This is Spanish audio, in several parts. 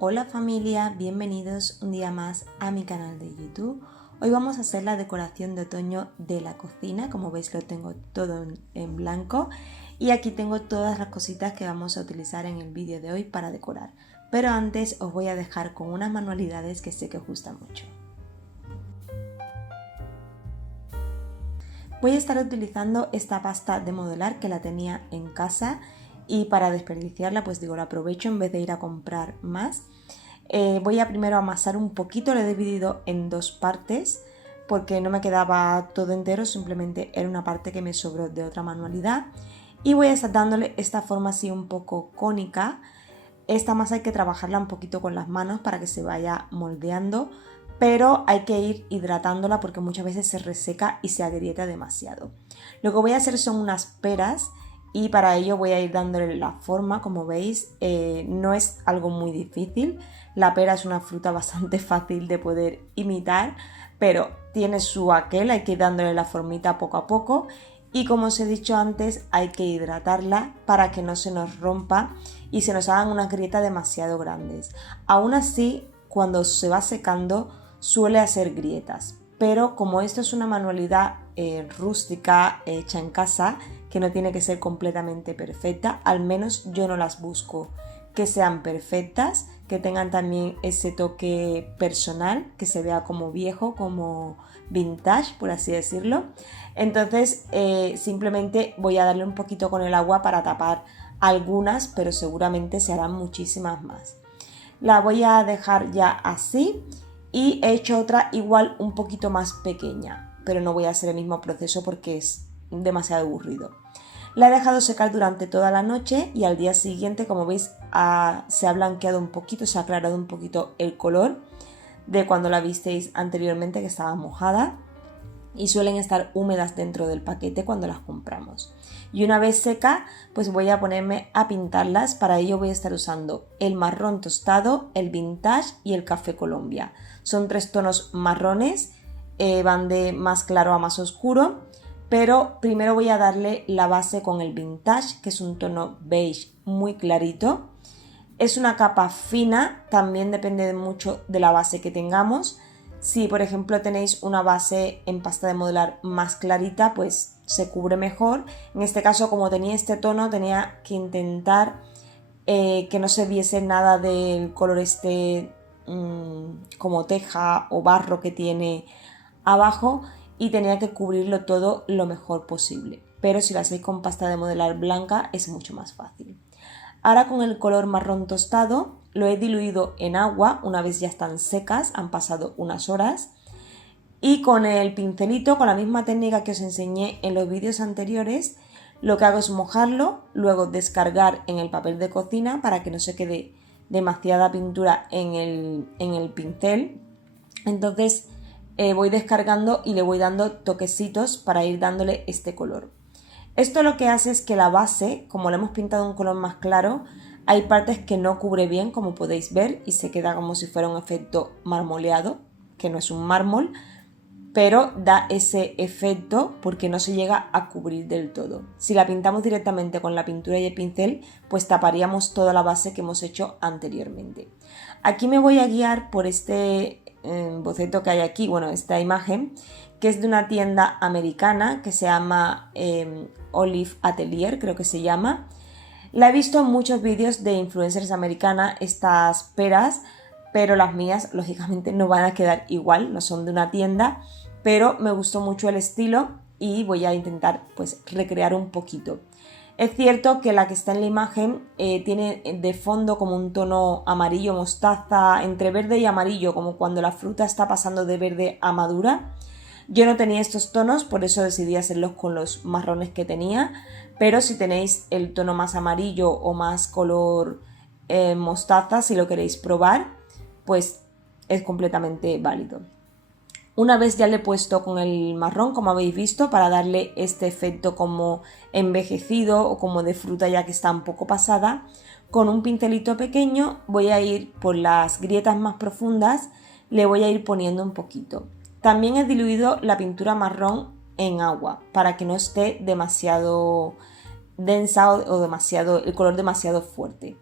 Hola familia, bienvenidos un día más a mi canal de YouTube. Hoy vamos a hacer la decoración de otoño de la cocina. Como veis lo tengo todo en blanco y aquí tengo todas las cositas que vamos a utilizar en el vídeo de hoy para decorar. Pero antes os voy a dejar con unas manualidades que sé que os gustan mucho. Voy a estar utilizando esta pasta de modelar que la tenía en casa y para desperdiciarla pues digo la aprovecho en vez de ir a comprar más. Voy a primero amasar un poquito, lo he dividido en dos partes porque no me quedaba todo entero, simplemente era una parte que me sobró de otra manualidad y voy a estar dándole esta forma así un poco cónica. Esta masa hay que trabajarla un poquito con las manos para que se vaya moldeando, pero hay que ir hidratándola porque muchas veces se reseca y se agrieta demasiado. Lo que voy a hacer son unas peras y para ello voy a ir dándole la forma, como veis, no es algo muy difícil. La pera es una fruta bastante fácil de poder imitar, pero tiene su aquel, hay que ir dándole la formita poco a poco y como os he dicho antes hay que hidratarla para que no se nos rompa y se nos hagan unas grietas demasiado grandes. Aún así, cuando se va secando suele hacer grietas, pero como esto es una manualidad rústica hecha en casa, que no tiene que ser completamente perfecta, al menos yo no las busco que sean perfectas, que tengan también ese toque personal, que se vea como viejo, como vintage, por así decirlo. Entonces simplemente voy a darle un poquito con el agua para tapar algunas, pero seguramente se harán muchísimas más. La voy a dejar ya así y he hecho otra igual un poquito más pequeña, pero no voy a hacer el mismo proceso porque es demasiado aburrido. La he dejado secar durante toda la noche y al día siguiente, como veis, se ha blanqueado un poquito, se ha aclarado un poquito el color de cuando la visteis anteriormente, que estaba mojada, y suelen estar húmedas dentro del paquete cuando las compramos. Y una vez seca, pues voy a ponerme a pintarlas. Para ello voy a estar usando el marrón tostado, el vintage y el café Colombia. Son tres tonos marrones, van de más claro a más oscuro, pero primero voy a darle la base con el vintage, que es un tono beige muy clarito. Es una capa fina, también depende mucho de la base que tengamos. Si por ejemplo tenéis una base en pasta de modelar más clarita, pues se cubre mejor. En este caso, como tenía este tono, tenía que intentar que no se viese nada del color este como teja o barro que tiene abajo y tenía que cubrirlo todo lo mejor posible. Pero si lo hacéis con pasta de modelar blanca es mucho más fácil. Ahora con el color marrón tostado lo he diluido en agua una vez ya están secas, han pasado unas horas. Y con el pincelito, con la misma técnica que os enseñé en los vídeos anteriores, lo que hago es mojarlo, luego descargar en el papel de cocina para que no se quede demasiada pintura en el pincel. Entonces voy descargando y le voy dando toquecitos para ir dándole este color. Esto lo que hace es que la base, como le hemos pintado un color más claro, hay partes que no cubre bien, como podéis ver, y se queda como si fuera un efecto marmoleado, que no es un mármol, pero da ese efecto porque no se llega a cubrir del todo. Si la pintamos directamente con la pintura y el pincel, pues taparíamos toda la base que hemos hecho anteriormente. Aquí me voy a guiar por este boceto que hay aquí, bueno, esta imagen, que es de una tienda americana que se llama Olive Atelier, creo que se llama. La he visto en muchos vídeos de influencers americanas, estas peras, pero las mías lógicamente no van a quedar igual, no son de una tienda, pero me gustó mucho el estilo y voy a intentar pues recrear un poquito. Es cierto que la que está en la imagen tiene de fondo como un tono amarillo mostaza, entre verde y amarillo, como cuando la fruta está pasando de verde a madura. Yo no tenía estos tonos, por eso decidí hacerlos con los marrones que tenía, pero si tenéis el tono más amarillo o más color mostaza, si lo queréis probar, pues es completamente válido. Una vez ya le he puesto con el marrón, como habéis visto, para darle este efecto como envejecido o como de fruta ya que está un poco pasada, con un pincelito pequeño voy a ir por las grietas más profundas, le voy a ir poniendo un poquito. También he diluido la pintura marrón en agua para que no esté demasiado densa o el color demasiado fuerte.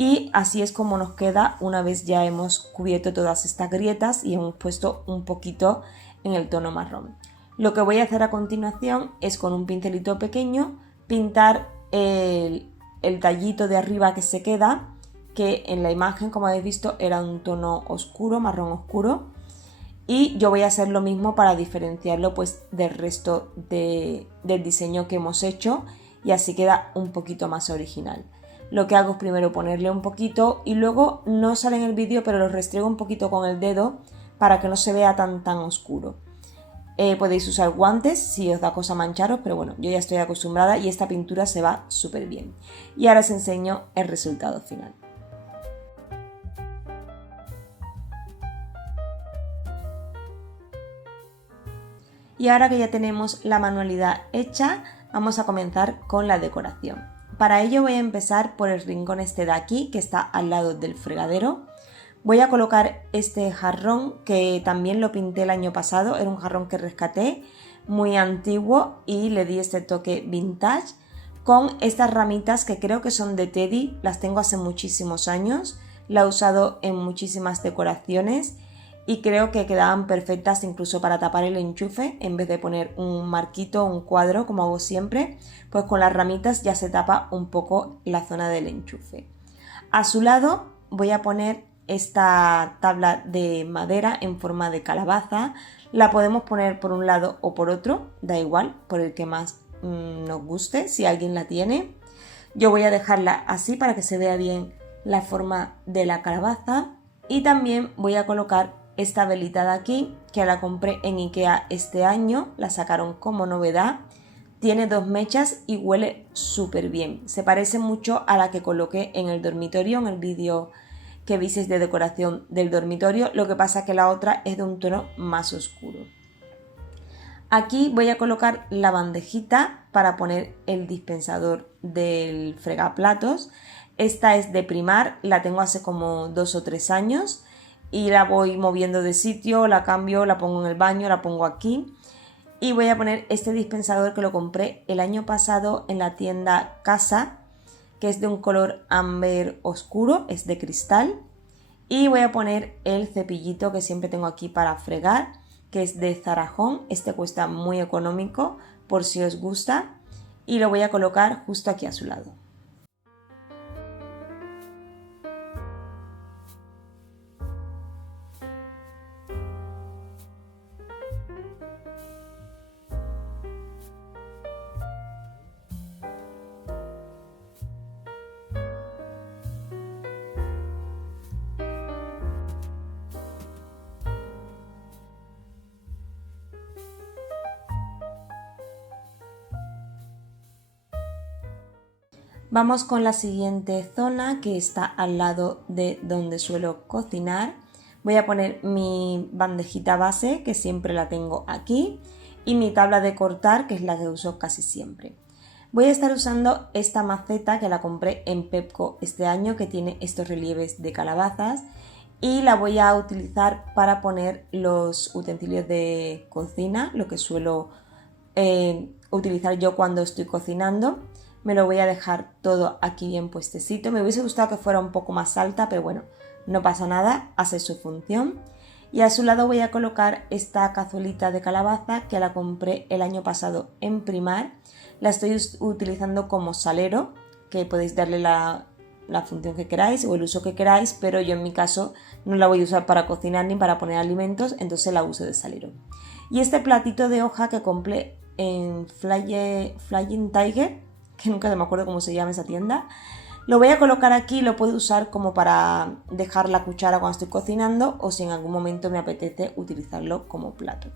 y así es como nos queda una vez ya hemos cubierto todas estas grietas y hemos puesto un poquito en el tono marrón. Lo que voy a hacer a continuación es con un pincelito pequeño pintar el tallito de arriba que se queda, que en la imagen, como habéis visto, era un tono oscuro, marrón oscuro, y yo voy a hacer lo mismo para diferenciarlo pues del resto del diseño que hemos hecho y así queda un poquito más original. Lo que hago es primero ponerle un poquito y luego no sale en el vídeo, pero lo restriego un poquito con el dedo para que no se vea tan oscuro. Podéis usar guantes si os da cosa mancharos, pero bueno, yo ya estoy acostumbrada y esta pintura se va súper bien. Y ahora os enseño el resultado final. Y ahora que ya tenemos la manualidad hecha, vamos a comenzar con la decoración. Para ello voy a empezar por el rincón este de aquí, que está al lado del fregadero. Voy a colocar este jarrón que también lo pinté el año pasado, era un jarrón que rescaté, muy antiguo y le di este toque vintage con estas ramitas que creo que son de Teddy, las tengo hace muchísimos años, la he usado en muchísimas decoraciones y creo que quedaban perfectas incluso para tapar el enchufe, en vez de poner un marquito, un cuadro como hago siempre, pues con las ramitas ya se tapa un poco la zona del enchufe. A su lado voy a poner esta tabla de madera en forma de calabaza, la podemos poner por un lado o por otro, da igual, por el que más nos guste, si alguien la tiene. Yo voy a dejarla así para que se vea bien la forma de la calabaza y también voy a colocar esta velita de aquí, que la compré en IKEA este año, la sacaron como novedad, tiene 2 mechas y huele súper bien, se parece mucho a la que coloqué en el dormitorio, en el vídeo que visteis de decoración del dormitorio, lo que pasa que la otra es de un tono más oscuro. Aquí voy a colocar la bandejita para poner el dispensador del fregaplatos. Esta es de Primar, la tengo hace como 2 o 3 años y la voy moviendo de sitio, la cambio, la pongo en el baño, la pongo aquí. Y voy a poner este dispensador que lo compré el año pasado en la tienda Casa, que es de un color ámbar oscuro, es de cristal. Y voy a poner el cepillito que siempre tengo aquí para fregar, que es de Zarajón, este cuesta muy económico por si os gusta. Y lo voy a colocar justo aquí a su lado. Vamos con la siguiente zona que está al lado de donde suelo cocinar. Voy a poner mi bandejita base, que siempre la tengo aquí, y mi tabla de cortar, que es la que uso casi siempre. Voy a estar usando esta maceta que la compré en Pepco este año, que tiene estos relieves de calabazas, y la voy a utilizar para poner los utensilios de cocina, lo que suelo utilizar yo cuando estoy cocinando. Me lo voy a dejar todo aquí bien puestecito. Me hubiese gustado que fuera un poco más alta, pero bueno, no pasa nada, hace su función. Y a su lado voy a colocar esta cazuelita de calabaza que la compré el año pasado en Primar. La estoy utilizando como salero, que podéis darle la función que queráis o el uso que queráis, pero yo en mi caso no la voy a usar para cocinar ni para poner alimentos, entonces la uso de salero. Y este platito de hoja que compré en Flying Tiger, que nunca me acuerdo cómo se llama esa tienda, lo voy a colocar aquí, lo puedo usar como para dejar la cuchara cuando estoy cocinando o si en algún momento me apetece utilizarlo como plato.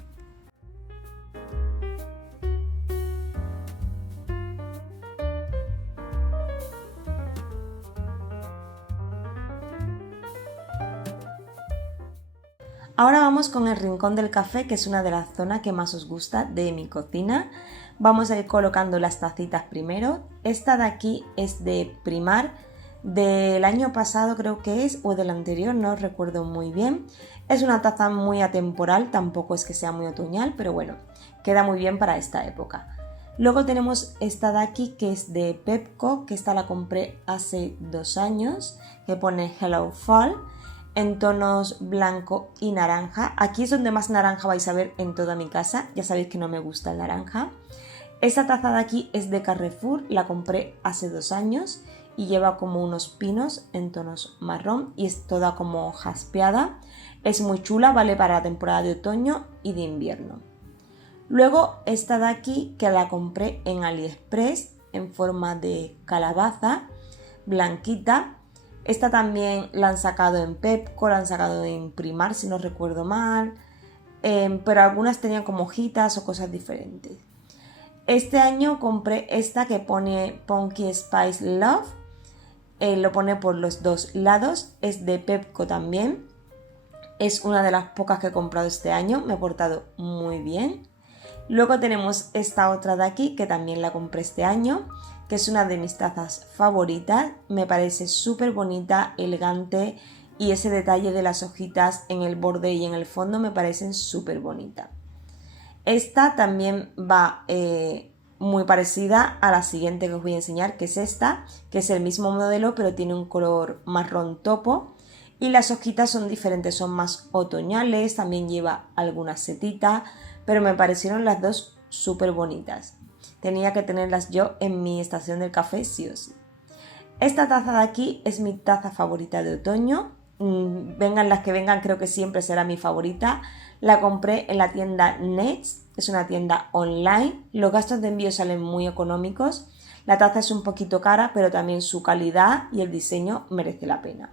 Ahora vamos con el rincón del café, que es una de las zonas que más os gusta de mi cocina. Vamos a ir colocando las tacitas primero. Esta de aquí es de Primar, del año pasado creo que es, o del anterior, no recuerdo muy bien. Es una taza muy atemporal, tampoco es que sea muy otoñal, pero bueno, queda muy bien para esta época. Luego tenemos esta de aquí que es de Pepco, que esta la compré hace 2 años, que pone Hello Fall, en tonos blanco y naranja. Aquí es donde más naranja vais a ver en toda mi casa, ya sabéis que no me gusta el naranja. Esta taza de aquí es de Carrefour, la compré hace 2 años y lleva como unos pinos en tonos marrón y es toda como jaspeada. Es muy chula, vale para la temporada de otoño y de invierno. Luego esta de aquí que la compré en AliExpress en forma de calabaza, blanquita. Esta también la han sacado en Pepco, la han sacado en Primar si no recuerdo mal, pero algunas tenían como hojitas o cosas diferentes. Este año compré esta que pone Pumpkin Spice Love, lo pone por los dos lados, es de Pepco también. Es una de las pocas que he comprado este año, me ha portado muy bien. Luego tenemos esta otra de aquí que también la compré este año, que es una de mis tazas favoritas. Me parece súper bonita, elegante y ese detalle de las hojitas en el borde y en el fondo me parecen súper bonitas. Esta también va muy parecida a la siguiente que os voy a enseñar, que es esta, que es el mismo modelo pero tiene un color marrón topo. Y las hojitas son diferentes, son más otoñales, también lleva alguna setita, pero me parecieron las dos súper bonitas. Tenía que tenerlas yo en mi estación del café sí o sí. Esta taza de aquí es mi taza favorita de otoño. Vengan las que vengan, creo que siempre será mi favorita. La compré en la tienda Nets, es una tienda online. Los gastos de envío salen muy económicos. La taza es un poquito cara, pero también su calidad y el diseño merece la pena.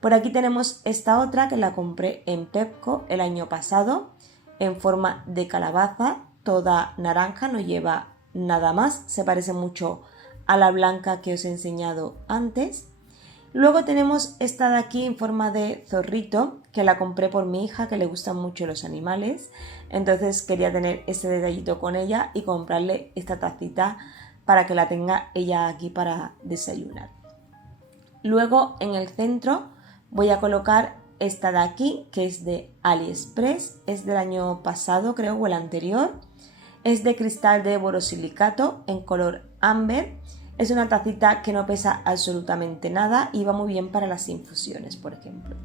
Por aquí tenemos esta otra que la compré en Pepco el año pasado en forma de calabaza, toda naranja, no lleva nada más, se parece mucho a la blanca que os he enseñado antes. Luego tenemos esta de aquí en forma de zorrito, que la compré por mi hija, que le gustan mucho los animales, entonces quería tener ese detallito con ella y comprarle esta tacita para que la tenga ella aquí para desayunar. Luego en el centro voy a colocar esta de aquí, que es de AliExpress, es del año pasado creo o el anterior. Es de cristal de borosilicato en color ámbar. Es una tacita que no pesa absolutamente nada y va muy bien para las infusiones, por ejemplo.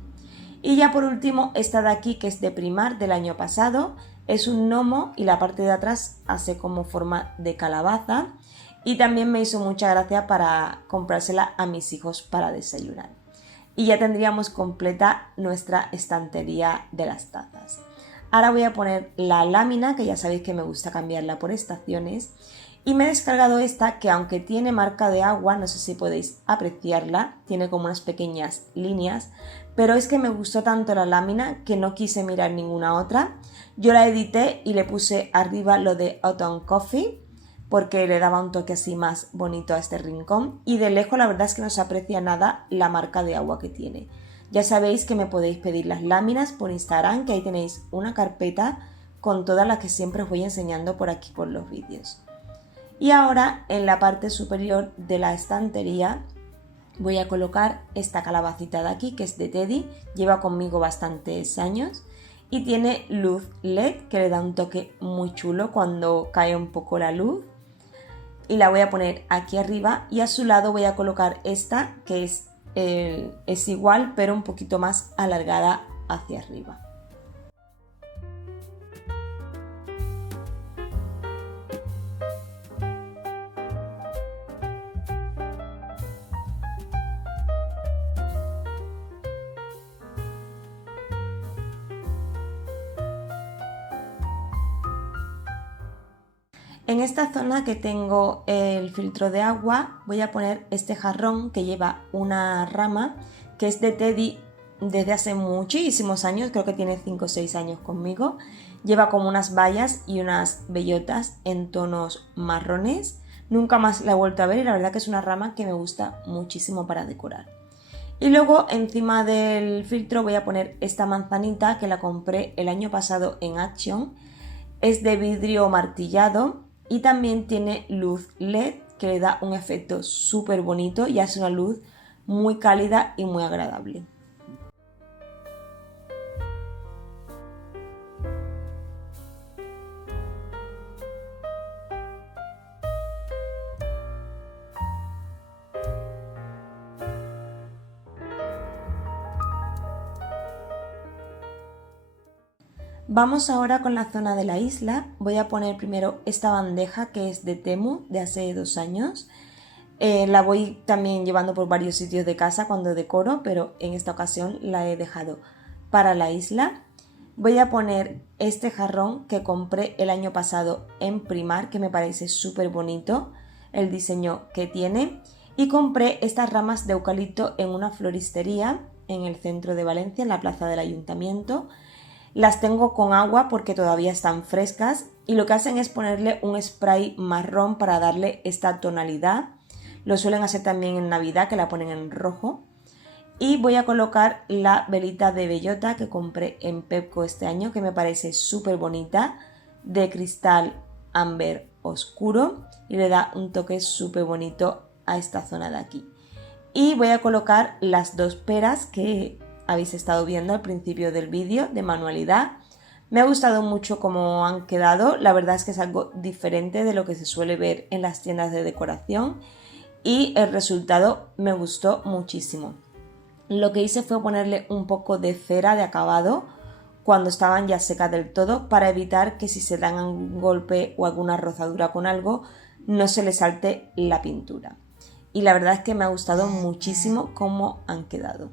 Y ya por último, esta de aquí, que es de Primar del año pasado, es un gnomo y la parte de atrás hace como forma de calabaza. Y también me hizo mucha gracia para comprársela a mis hijos para desayunar. Y ya tendríamos completa nuestra estantería de las tazas. Ahora voy a poner la lámina, que ya sabéis que me gusta cambiarla por estaciones. Y me he descargado esta que aunque tiene marca de agua, no sé si podéis apreciarla, tiene como unas pequeñas líneas, pero es que me gustó tanto la lámina que no quise mirar ninguna otra. Yo la edité y le puse arriba lo de Autumn Coffee, porque le daba un toque así más bonito a este rincón y de lejos la verdad es que no se aprecia nada la marca de agua que tiene. Ya sabéis que me podéis pedir las láminas por Instagram, que ahí tenéis una carpeta con todas las que siempre os voy enseñando por aquí por los vídeos. Y ahora en la parte superior de la estantería voy a colocar esta calabacita de aquí, que es de Teddy, lleva conmigo bastantes años y tiene luz LED que le da un toque muy chulo cuando cae un poco la luz. Y la voy a poner aquí arriba y a su lado voy a colocar esta que es igual pero un poquito más alargada hacia arriba. En esta zona que tengo el filtro de agua voy a poner este jarrón que lleva una rama que es de Teddy desde hace muchísimos años, creo que tiene 5 o 6 años conmigo. Lleva como unas bayas y unas bellotas en tonos marrones. Nunca más la he vuelto a ver y la verdad que es una rama que me gusta muchísimo para decorar. Y luego encima del filtro voy a poner esta manzanita que la compré el año pasado en Action. Es de vidrio martillado y también tiene luz LED que le da un efecto súper bonito y hace una luz muy cálida y muy agradable. Vamos ahora con la zona de la isla. Voy a poner primero esta bandeja que es de Temu de hace 2 años. La voy también llevando por varios sitios de casa cuando decoro, pero en esta ocasión la he dejado para la isla. Voy a poner este jarrón que compré el año pasado en Primark, que me parece súper bonito el diseño que tiene. Y compré estas ramas de eucalipto en una floristería en el centro de Valencia, en la plaza del ayuntamiento. Las tengo con agua porque todavía están frescas y lo que hacen es ponerle un spray marrón para darle esta tonalidad. Lo suelen hacer también en Navidad, que la ponen en rojo. Y voy a colocar la velita de bellota que compré en Pepco este año, que me parece súper bonita, de cristal ámbar oscuro y le da un toque súper bonito a esta zona de aquí. Y voy a colocar las 2 peras que habéis estado viendo al principio del vídeo de manualidad. Me ha gustado mucho cómo han quedado, la verdad es que es algo diferente de lo que se suele ver en las tiendas de decoración y el resultado me gustó muchísimo. Lo que hice fue ponerle un poco de cera de acabado cuando estaban ya secas del todo para evitar que si se dan un golpe o alguna rozadura con algo no se le salte la pintura. Y la verdad es que me ha gustado muchísimo cómo han quedado.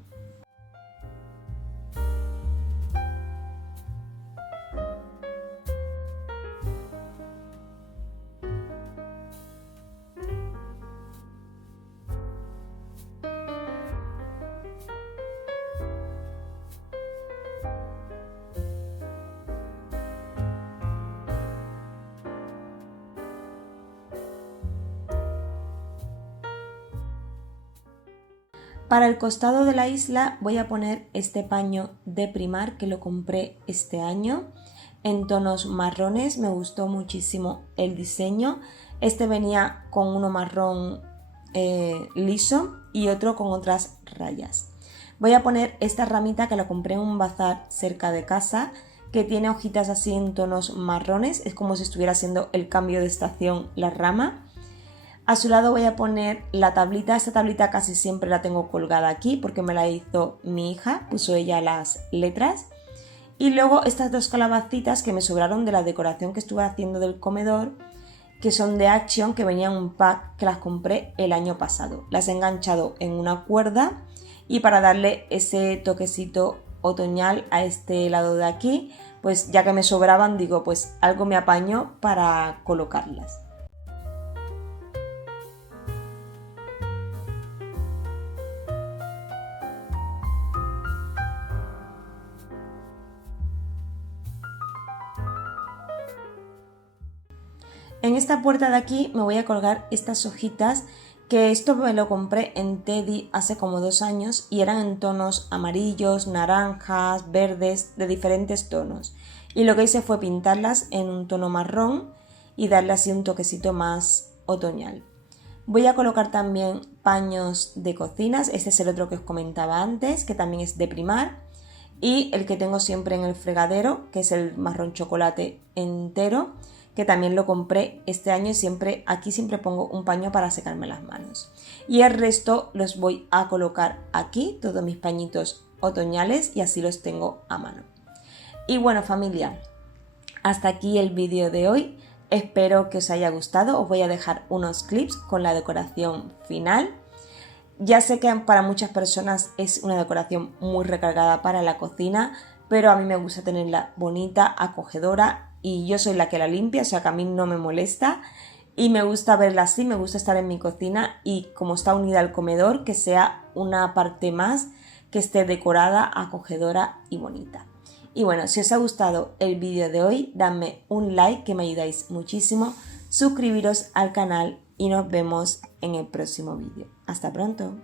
Para el costado de la isla voy a poner este paño de Primark que lo compré este año en tonos marrones, me gustó muchísimo el diseño. Este venía con uno marrón liso y otro con otras rayas. Voy a poner esta ramita que la compré en un bazar cerca de casa, que tiene hojitas así en tonos marrones, es como si estuviera haciendo el cambio de estación la rama. A su lado voy a poner la tablita, esta tablita casi siempre la tengo colgada aquí porque me la hizo mi hija, puso ella las letras. Y luego estas 2 calabacitas que me sobraron de la decoración que estuve haciendo del comedor, que son de Action, que venían en un pack que las compré el año pasado. Las he enganchado en una cuerda y para darle ese toquecito otoñal a este lado de aquí, pues ya que me sobraban, digo, pues algo me apaño para colocarlas. En esta puerta de aquí me voy a colgar estas hojitas, que esto me lo compré en Teddy hace como 2 años y eran en tonos amarillos, naranjas, verdes, de diferentes tonos. Y lo que hice fue pintarlas en un tono marrón y darle así un toquecito más otoñal. Voy a colocar también paños de cocinas, este es el otro que os comentaba antes, que también es de Primark. Y el que tengo siempre en el fregadero, que es el marrón chocolate entero, que también lo compré este año y aquí siempre pongo un paño para secarme las manos. Y el resto los voy a colocar aquí, todos mis pañitos otoñales, y así los tengo a mano. Y bueno, familia, hasta aquí el vídeo de hoy. Espero que os haya gustado. Os voy a dejar unos clips con la decoración final. Ya sé que para muchas personas es una decoración muy recargada para la cocina, pero a mí me gusta tenerla bonita, acogedora, y yo soy la que la limpia, o sea que a mí no me molesta y me gusta verla así, me gusta estar en mi cocina y como está unida al comedor, que sea una parte más que esté decorada, acogedora y bonita. Y bueno, si os ha gustado el vídeo de hoy, dadme un like que me ayudáis muchísimo, suscribiros al canal y nos vemos en el próximo vídeo. Hasta pronto.